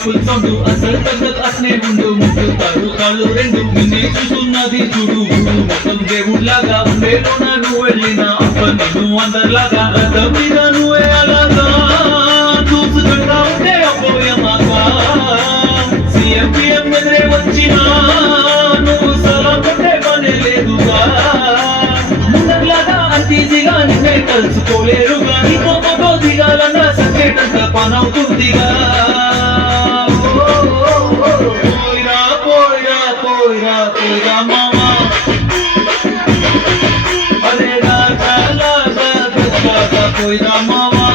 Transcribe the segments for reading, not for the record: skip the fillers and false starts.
full sound అసలు తగ్గదు అసనే ముందుతారు కాళ్ళు రెండు నిన్నే చూస్తున్నది చూడు మొత్తం దేవుళ్ళగా ఉండేలోన నువ్వు వెళ్ళిన అప్ప నిన్ను అందరిలాగా రథం మీద నువ్వే అలాగా చూసుకుంటా ఉంటే అపోయమాగా సీఎం ఎదురే వచ్చినా నువ్వు సలాం కొట్టే పనే లేదుగా ముందర్లాగా అంత ఈజీగా నిన్నే కలుసుకోలేరుగా నీకో ఫోటో దిగాలన్నా సర్కేటంత పనవుతుందిగా పోయిరా పోయిరా పోయిరా పోయిరా మామా అరే రాజా లాగా దచ్చాగా పోయిరా మామా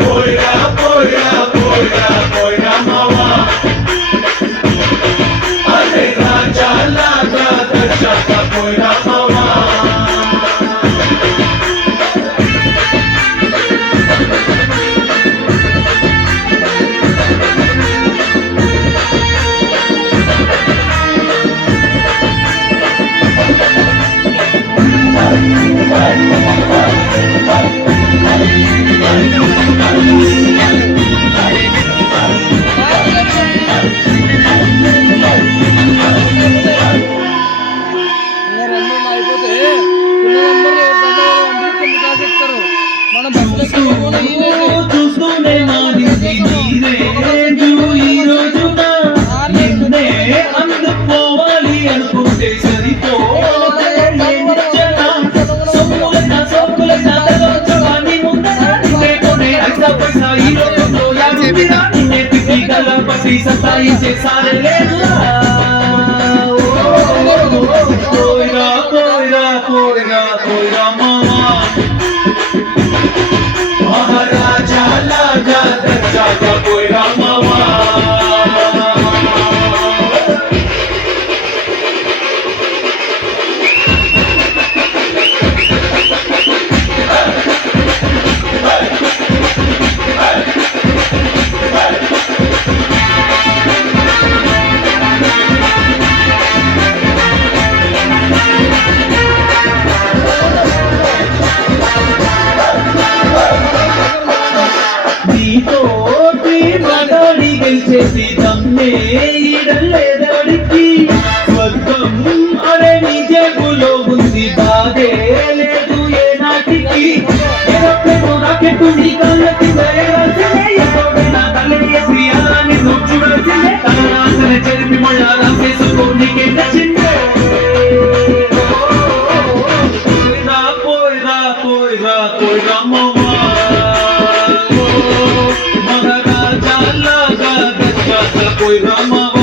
పోయిరా పోయిరా పోయిరా పోయిరా మామా అరే రాజా లాగా దచ్చాగా పోయిరా మామా చూస్తూనే మారింది నీరేజు ఈ రోజున నిన్నే అందుకోవాలి అనుకుంటే సరిపోలైనా సోకులైనా తగొచ్చవాన్ని ముందే కొనే ఐసా పైసా ఈ రోజులో యాగుదిరా నిన్నే తిప్పి గల పసి సతాయించే సారే లేదురా పోయిరా పోయిరా పోయిరా పోయిరా మామా మహారాజా లాగా దచ్చాగా పోయిరా మామా నీతోటి మగాడి గెలిచేసి తమ్మే ఈడలేదడికి స్వర్గం అనే నీ జేబులో ఉంది బాధే లేదు ఏ నాటికి రాకెట్టు నీ కళ్ళకి ఎప్పుడైనా తల్లేసి అలానే చూడాల్సిందే తన చెరిపి మళ్ళా రాసేసుకోనికి నచ్చిందే పోయిరా పోయిరా పోయిరా పోయిరా మామా Maharaja laga daccha koi rama